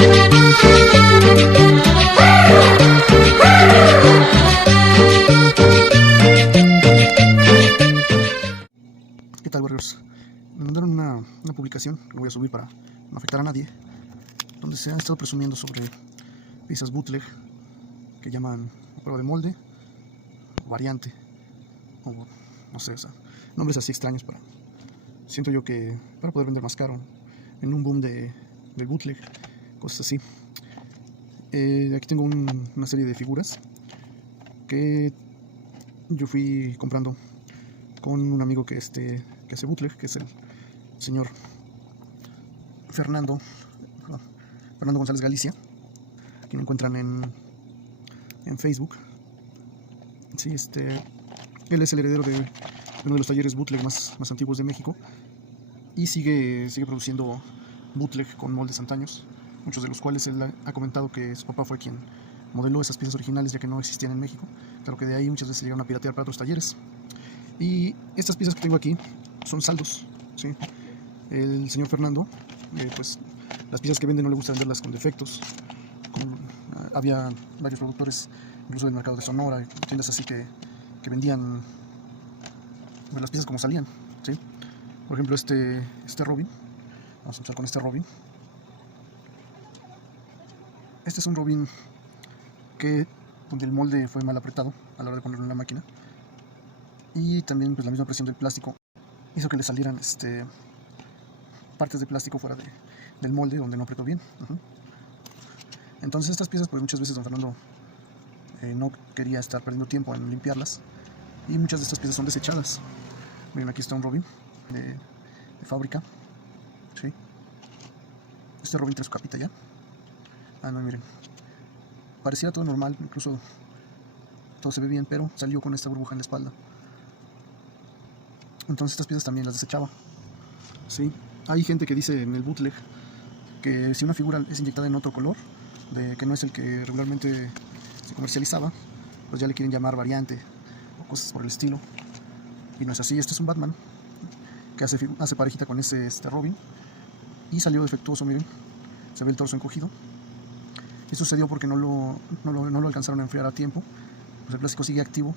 ¿Qué tal, Warriors? Me mandaron una publicación, lo voy a subir para no afectar a nadie, donde se ha estado presumiendo sobre piezas bootleg que llaman prueba de molde, o variante, o no sé, o sea, nombres así extraños siento yo que para poder vender más caro en un boom del bootleg, cosas así. Aquí tengo una serie de figuras que yo fui comprando con un amigo que hace bootleg, que es el señor Fernando González Galicia, que lo encuentran en Facebook. Sí, él es el heredero de uno de los talleres bootleg más antiguos de México y sigue produciendo bootleg con moldes antaños, muchos de los cuales él ha comentado que su papá fue quien modeló esas piezas originales, ya que no existían en México. Claro que de ahí muchas veces se llegaron a piratear para otros talleres. Y estas piezas que tengo aquí son saldos, ¿sí? El señor Fernando, pues las piezas que vende no le gusta venderlas con defectos. Había varios productores, incluso del mercado de Sonora, tiendas así que vendían las piezas como salían, ¿sí? Por ejemplo, este Robin, vamos a empezar con este Robin. Este es un Robin donde el molde fue mal apretado a la hora de ponerlo en la máquina, y también pues la misma presión del plástico hizo que le salieran partes de plástico fuera del molde donde no apretó bien. Entonces estas piezas, pues muchas veces don Fernando no quería estar perdiendo tiempo en limpiarlas, y muchas de estas piezas son desechadas. Miren, aquí está un Robin de fábrica, ¿sí? Este Robin trae su capita ya. No, miren, pareciera todo normal, incluso todo se ve bien, pero salió con esta burbuja en la espalda. Entonces estas piezas también las desechaba, ¿sí? Hay gente que dice en el bootleg que si una figura es inyectada en otro color, que no es el que regularmente se comercializaba, pues ya le quieren llamar variante o cosas por el estilo, y no es así. Este es un Batman que hace parejita con este Robin, y salió defectuoso, miren, se ve el torso encogido. Y sucedió porque no lo alcanzaron a enfriar a tiempo, pues el plástico sigue activo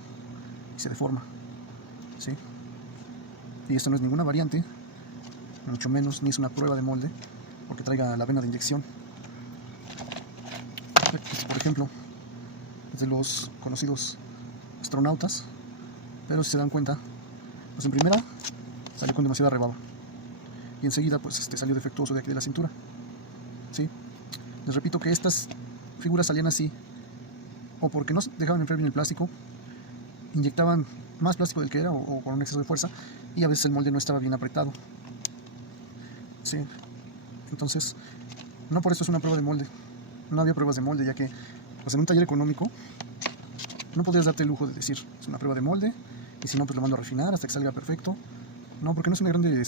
y se deforma, ¿sí? Y esto no es ninguna variante, mucho menos, ni es una prueba de molde, porque traiga la vena de inyección. Este, por ejemplo, es de los conocidos astronautas, pero si se dan cuenta, pues en primera salió con demasiada rebaba, y enseguida pues salió defectuoso de aquí de la cintura, ¿sí? Les repito que estas figuras salían así, o porque no dejaban enfriar bien el plástico, inyectaban más plástico del que era, o con un exceso de fuerza, y a veces el molde no estaba bien apretado, ¿sí? Entonces, no por eso es una prueba de molde. No había pruebas de molde, ya que pues en un taller económico no podrías darte el lujo de decir es una prueba de molde, y si no, pues lo mando a refinar hasta que salga perfecto. No, porque no es una grande, no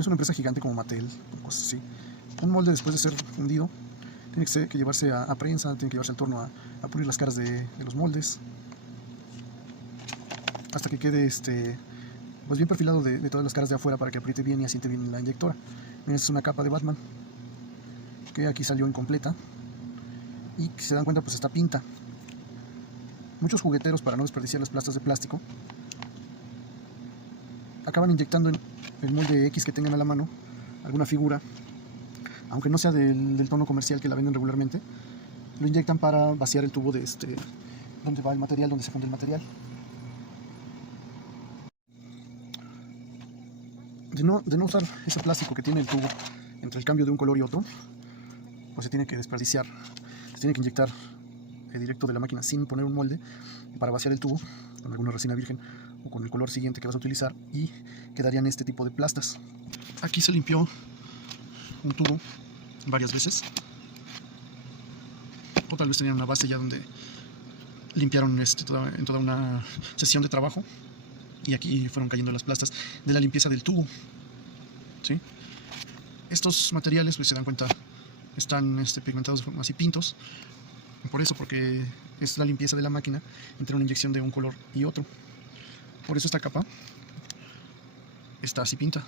es una empresa gigante como Mattel o cosas así. Un molde, después de ser fundido, tiene que llevarse a prensa, tiene que llevarse al torno a pulir las caras de los moldes, hasta que quede pues bien perfilado de todas las caras de afuera, para que apriete bien y asiente bien la inyectora. Miren, esta es una capa de Batman que aquí salió incompleta, y si se dan cuenta pues está pinta. Muchos jugueteros, para no desperdiciar las plastas de plástico, acaban inyectando en el molde X que tengan a la mano alguna figura, aunque no sea del tono comercial que la venden regularmente, lo inyectan para vaciar el tubo de donde va el material, donde se funde el material. De no usar ese plástico que tiene el tubo entre el cambio de un color y otro, pues se tiene que desperdiciar, se tiene que inyectar directo de la máquina sin poner un molde, para vaciar el tubo con alguna resina virgen o con el color siguiente que vas a utilizar, y quedarían este tipo de plastas. Aquí se limpió un tubo varias veces, o tal vez tenían una base ya donde limpiaron en toda una sesión de trabajo, y aquí fueron cayendo las plastas de la limpieza del tubo, ¿sí? Estos materiales, pues se dan cuenta, están pigmentados de forma así, pintos, por eso, porque es la limpieza de la máquina entre una inyección de un color y otro. Por eso esta capa está así pinta.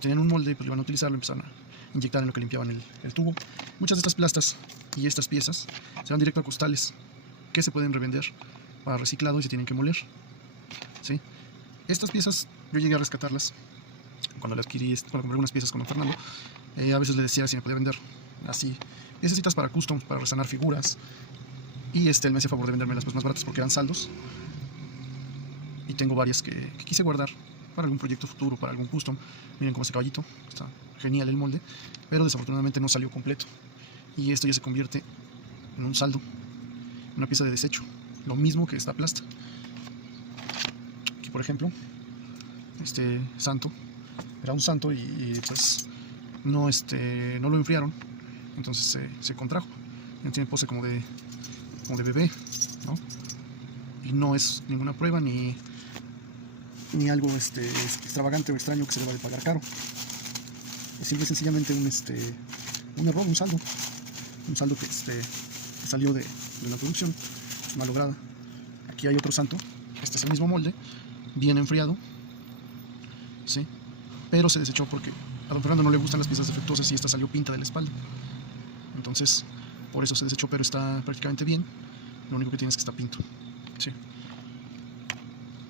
tenían un molde, pues lo iban a utilizar, lo empezaron a inyectar en lo que limpiaban el tubo. Muchas de estas plastas y estas piezas se van directo a costales que se pueden revender para reciclado y se tienen que moler, ¿sí? Estas piezas yo llegué a rescatarlas cuando le adquirí, cuando compré unas piezas con don Fernando. A veces le decía si me podía vender así necesitas para custom, para resanar figuras, y él me hacía favor de vendérmelas pues más baratas porque eran saldos, y tengo varias que quise guardar para algún proyecto futuro, para algún custom. Miren cómo ese caballito, está genial el molde, pero desafortunadamente no salió completo, y esto ya se convierte en un saldo, una pieza de desecho, lo mismo que esta plasta. Aquí por ejemplo, este santo era un santo y pues no lo enfriaron, entonces se contrajo. Tiene pose como de bebé, ¿no? Y no es ninguna prueba ni algo extravagante o extraño que se deba de pagar caro. Es simple y sencillamente un error, un saldo que salió de la producción malograda. Aquí hay otro santo, este es el mismo molde, bien enfriado, ¿sí? Pero se desechó porque a don Fernando no le gustan las piezas defectuosas y esta salió pinta de la espalda. Entonces, por eso se desechó, pero está prácticamente bien. Lo único que tiene es que está pinto, ¿sí?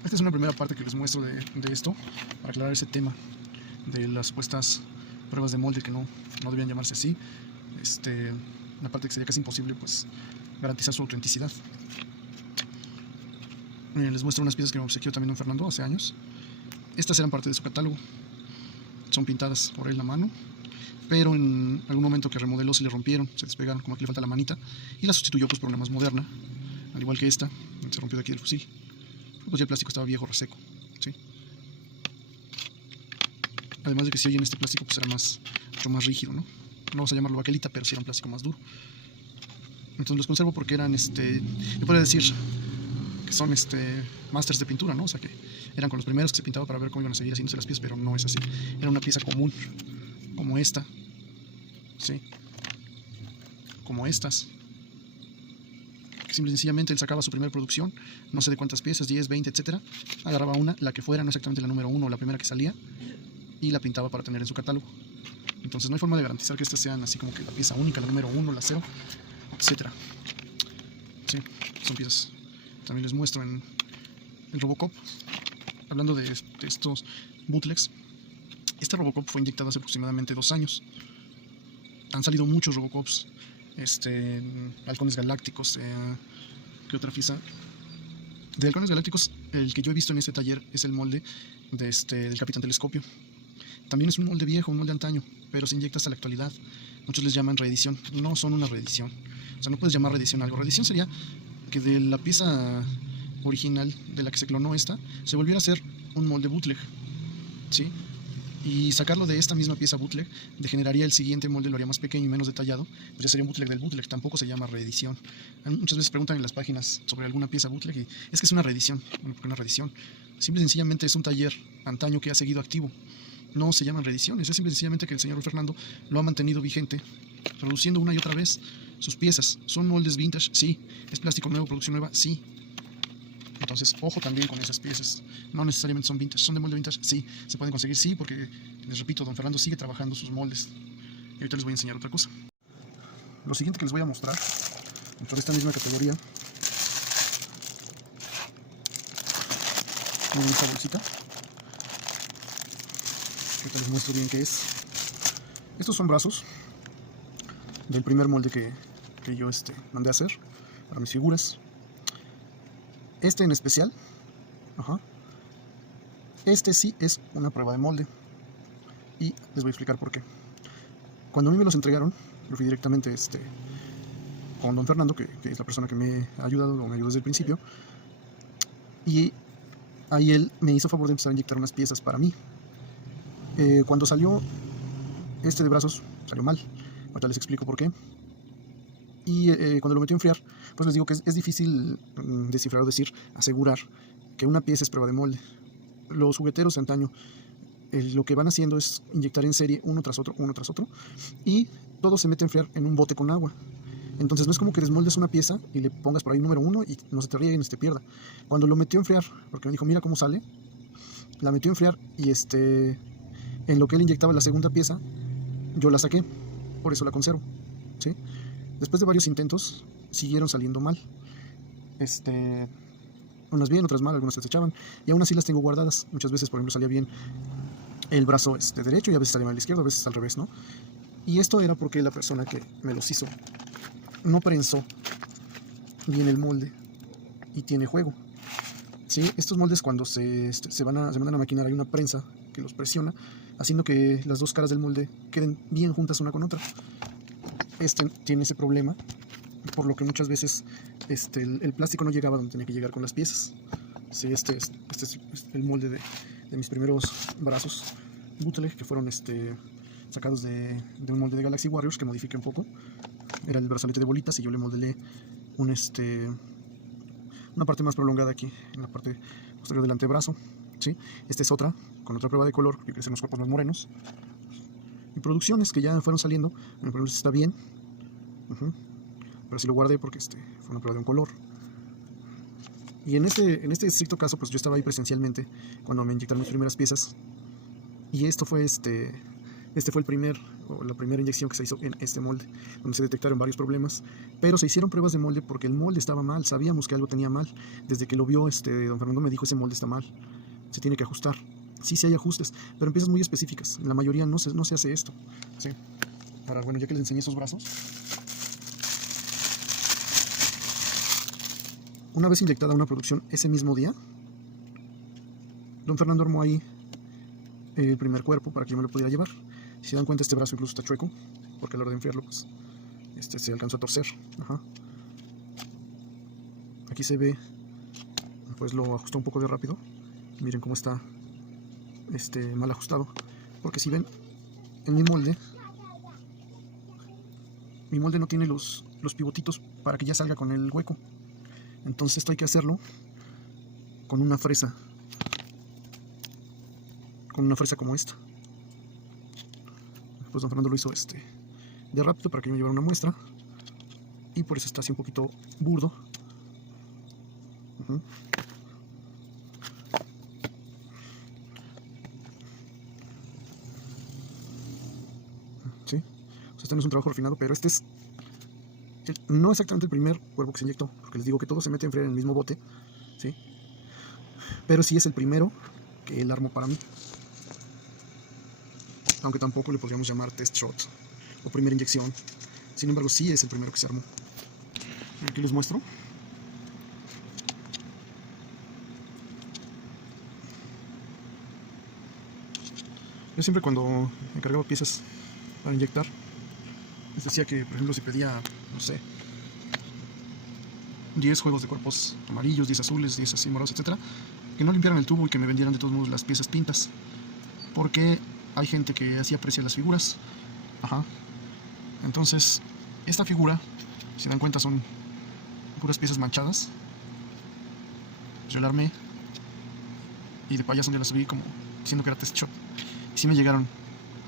Esta es una primera parte que les muestro de esto, para aclarar ese tema de las supuestas pruebas de molde que no debían llamarse así. Una parte que sería casi imposible pues garantizar su autenticidad. Les muestro unas piezas que me obsequió también don Fernando hace años. Estas eran parte de su catálogo, son pintadas por él a mano, pero en algún momento que remodeló se le rompieron, se despegaron, como aquí le falta la manita, y la sustituyó pues por una más moderna, al igual que esta, se rompió de aquí del fusil. Pues ya el plástico estaba viejo, reseco, ¿sí? Además de que si hoy en este plástico pues era mucho más rígido, ¿no? No vamos a llamarlo baquelita, pero sí era un plástico más duro. Entonces los conservo porque eran, yo podría decir que son masters de pintura, ¿no? O sea que eran con los primeros que se pintaba para ver cómo iban a seguir haciéndose las piezas, pero no es así. Era una pieza común, como esta, ¿sí? Como estas. Simple y sencillamente él sacaba su primera producción, no sé de cuántas piezas, 10, 20, etcétera. Agarraba una, la que fuera, no exactamente la número 1 o la primera que salía, y la pintaba para tener en su catálogo. Entonces no hay forma de garantizar que estas sean así como que la pieza única, la número 1, la 0, etcétera. Sí, son piezas. También les muestro en el Robocop, hablando de estos bootlegs. Este Robocop fue inyectado hace aproximadamente 2 años. Han salido muchos Robocops, halcones galácticos, ¿qué otra pieza? De halcones galácticos, el que yo he visto en este taller es el molde del Capitán Telescopio. También es un molde viejo, un molde antaño, pero se inyecta hasta la actualidad. Muchos les llaman reedición, no son una reedición. O sea, no puedes llamar reedición a algo. Reedición sería que de la pieza original de la que se clonó esta, se volviera a hacer un molde bootleg, ¿sí? Y sacarlo de esta misma pieza bootleg degeneraría el siguiente molde, lo haría más pequeño y menos detallado, pues ya sería un bootleg del bootleg, tampoco se llama reedición. Muchas veces preguntan en las páginas sobre alguna pieza bootleg y es que es una reedición. Bueno, ¿por qué una reedición? Simple y sencillamente es un taller antaño que ha seguido activo. No se llaman reediciones, es simple y sencillamente que el señor Fernando lo ha mantenido vigente, produciendo una y otra vez sus piezas. ¿Son moldes vintage? Sí. ¿Es plástico nuevo, producción nueva? Sí. Entonces, ojo también con esas piezas. No necesariamente son vintage. ¿Son de molde vintage? Sí. ¿Se pueden conseguir? Sí, porque, les repito, don Fernando sigue trabajando sus moldes. Y ahorita les voy a enseñar otra cosa. Lo siguiente que les voy a mostrar, dentro de esta misma categoría, miren esta bolsita. Ahorita les muestro bien qué es. Estos son brazos del primer molde que yo mandé a hacer para mis figuras. Este en especial, este sí es una prueba de molde, y les voy a explicar por qué. Cuando a mí me los entregaron, yo fui directamente con don Fernando, que es la persona que me ha ayudado o me ayudó desde el principio, y ahí él me hizo favor de empezar a inyectar unas piezas para mí. Cuando salió de brazos, salió mal. Ahorita les explico por qué. Y cuando lo metió a enfriar, pues les digo que es difícil descifrar o asegurar que una pieza es prueba de molde. Los jugueteros de antaño lo que van haciendo es inyectar en serie uno tras otro, y todo se mete a enfriar en un bote con agua. Entonces no es como que desmoldes una pieza y le pongas por ahí número 1 y no se te riegue ni se te pierda. Cuando lo metió a enfriar, porque me dijo, mira cómo sale, la metió a enfriar y En lo que él inyectaba la segunda pieza, yo la saqué, por eso la conservo, ¿sí? Después de varios intentos, siguieron saliendo mal. Unas bien, otras mal, algunas se desechaban, y aún así las tengo guardadas. Muchas veces, por ejemplo, salía bien el brazo derecho y a veces salía mal el izquierdo, a veces al revés, ¿no? Y esto era porque la persona que me los hizo no prensó bien el molde y tiene juego. ¿Sí? Estos moldes cuando se mandan a maquinar hay una prensa que los presiona, haciendo que las dos caras del molde queden bien juntas una con otra. Tiene ese problema, por lo que muchas veces el plástico no llegaba donde tenía que llegar con las piezas. Sí, este es el molde de mis primeros brazos bootleg, que fueron sacados de un molde de Galaxy Warriors que modifiqué un poco. Era el brazalete de bolitas y yo le modelé una parte más prolongada aquí, en la parte posterior del antebrazo, ¿sí? Esta es otra, con otra prueba de color, que crecen los cuerpos más morenos. Y producciones que ya fueron saliendo, pero está bien. Pero sí lo guardé porque fue una prueba de un color. Y en este estricto caso, pues yo estaba ahí presencialmente cuando me inyectaron mis primeras piezas. Y esto fue fue la primera inyección que se hizo en este molde, donde se detectaron varios problemas, pero se hicieron pruebas de molde porque el molde estaba mal, sabíamos que algo tenía mal. Desde que lo vio, don Fernando me dijo: ese molde está mal, se tiene que ajustar. Sí, sí hay ajustes, pero en piezas muy específicas. En la mayoría no se hace esto, ¿sí? Ahora, bueno, ya que les enseñé esos brazos, una vez inyectada una producción ese mismo día, don Fernando armó ahí el primer cuerpo para que yo me lo pudiera llevar. Si se dan cuenta, este brazo incluso está chueco, porque a la hora de enfriarlo, pues, se alcanzó a torcer. Aquí se ve, pues lo ajustó un poco de rápido. Miren cómo está mal ajustado, porque si ven, en mi molde no tiene los pivotitos para que ya salga con el hueco. Entonces esto hay que hacerlo con una fresa como esta. Pues don Fernando lo hizo de rápido para que yo me llevara una muestra, y por eso está así un poquito burdo. ¿Sí? O sea, este no es un trabajo refinado, pero este es no exactamente el primer cuerpo que se inyectó, porque les digo que todo se mete a enfriar en el mismo bote, ¿sí? Pero sí es el primero que él armó para mí, aunque tampoco le podríamos llamar test shot o primera inyección. Sin embargo, sí es el primero que se armó. Aquí les muestro. Yo siempre, cuando encargaba piezas para inyectar, les decía que, por ejemplo, si pedía, no sé, 10 juegos de cuerpos amarillos, 10 azules, 10 así morados, etcétera, que no limpiaran el tubo y que me vendieran de todos modos las piezas pintas, porque hay gente que así aprecia las figuras. Entonces, esta figura, si se dan cuenta, son puras piezas manchadas. Pues yo la armé y de payaso ya la subí como diciendo que era test shot. Y sí me llegaron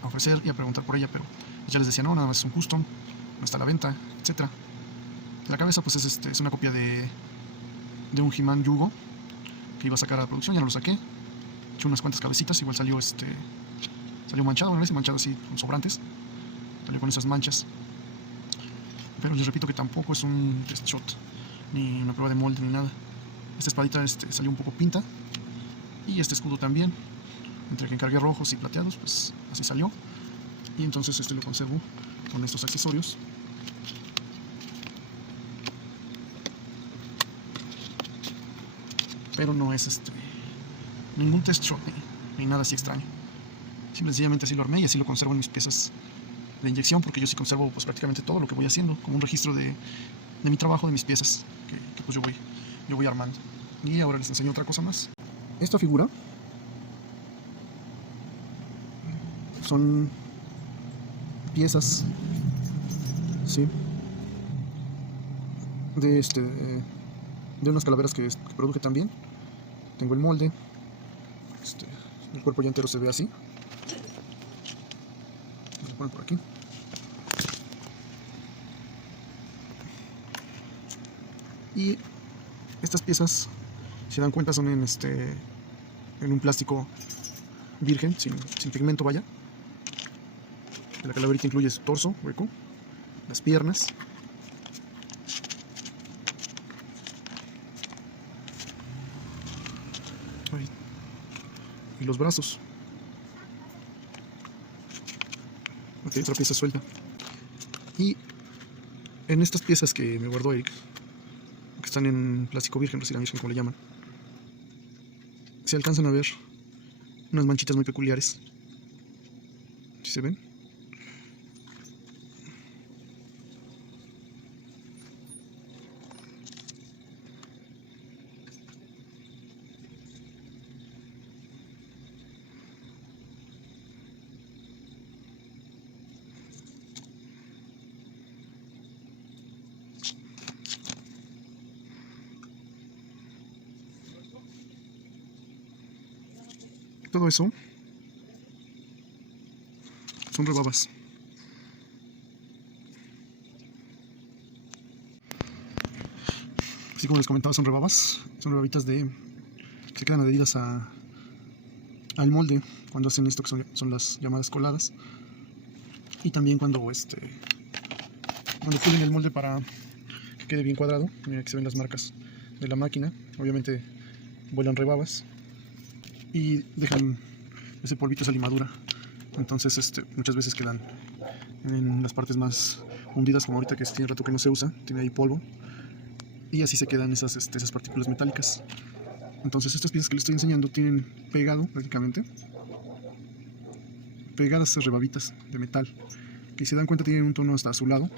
a ofrecer y a preguntar por ella, pero ya les decía: no, nada más es un custom, no está a la venta, etcétera. La cabeza, pues es una copia de un He-Man Yugo que iba a sacar a la producción. Ya no lo saqué, eché unas cuantas cabecitas, igual salió manchado, una vez manchado así con sobrantes, salió con esas manchas. Pero les repito que tampoco es un test shot, ni una prueba de molde, ni nada. Esta espadita salió un poco pinta, y este escudo también, entre que encargué rojos y plateados, pues así salió. Y entonces lo conservo con estos accesorios. Pero no es ningún test shot ni nada así extraño. Sencillamente así lo armé y así lo conservo en mis piezas de inyección, porque yo sí conservo pues prácticamente todo lo que voy haciendo, como un registro de mi trabajo, de mis piezas que pues yo voy armando. Y ahora les enseño otra cosa más. Esta figura son piezas, ¿sí?, de unas calaveras que produje también. Tengo el molde, el cuerpo ya entero se ve así. Lo ponen por aquí. Y estas piezas, si se dan cuenta, son en un plástico virgen, sin pigmento, vaya. La calaverita incluye su torso hueco, las piernas, y los brazos. Aquí hay otra pieza suelta. Y en estas piezas que me guardó Eric, que están en plástico virgen, resina virgen como le llaman, se alcanzan a ver unas manchitas muy peculiares. ¿Sí se ven? Todo eso son rebabas. Así como les comentaba, son rebabas. Son rebabitas que se quedan adheridas al molde cuando hacen esto, que son las llamadas coladas. Y también cuando pulen el molde para que quede bien cuadrado. Mira que se ven las marcas de la máquina. Obviamente vuelan rebabas y dejan ese polvito, esa limadura. Entonces muchas veces quedan en las partes más hundidas, como ahorita que tiene rato que no se usa, tiene ahí polvo, y así se quedan esas partículas metálicas. Entonces estas piezas que les estoy enseñando tienen pegado prácticamente, pegadas esas rebabitas de metal, que si se dan cuenta tienen un tono hasta azulado,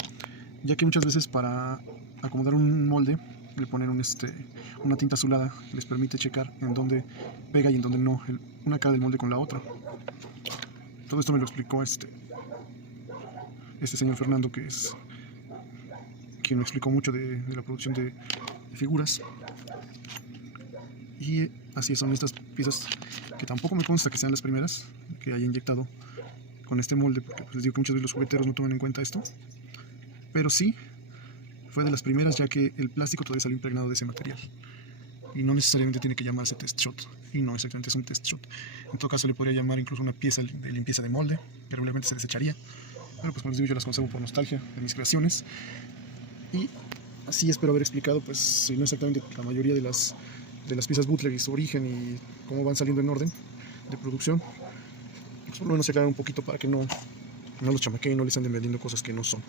ya que muchas veces para acomodar un molde le ponen una tinta azulada que les permite checar en dónde pega y en dónde no, una cara del molde con la otra. Todo esto me lo explicó este señor Fernando, que es quien me explicó mucho de la producción de figuras. Y así son estas piezas, que tampoco me consta que sean las primeras que haya inyectado con este molde, porque pues les digo que muchas veces los jugueteros no toman en cuenta esto, pero sí fue de las primeras, ya que el plástico todavía salió impregnado de ese material y no necesariamente tiene que llamarse test shot, y no exactamente es un test shot. En todo caso le podría llamar incluso una pieza de limpieza de molde, que regularmente se desecharía, pero pues como les digo, yo las conservo por nostalgia de mis creaciones. Y así espero haber explicado, pues si no exactamente la mayoría de las piezas bootleg y su origen y cómo van saliendo en orden de producción, pues por lo menos aclarar un poquito para que no los chamaqueen, no les anden vendiendo cosas que no son.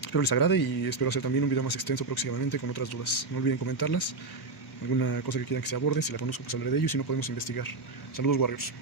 Espero les agrade y espero hacer también un video más extenso próximamente con otras dudas. No olviden comentarlas, alguna cosa que quieran que se aborde, si la conozco pues hablaré de ello y si no podemos investigar. Saludos, Warriors.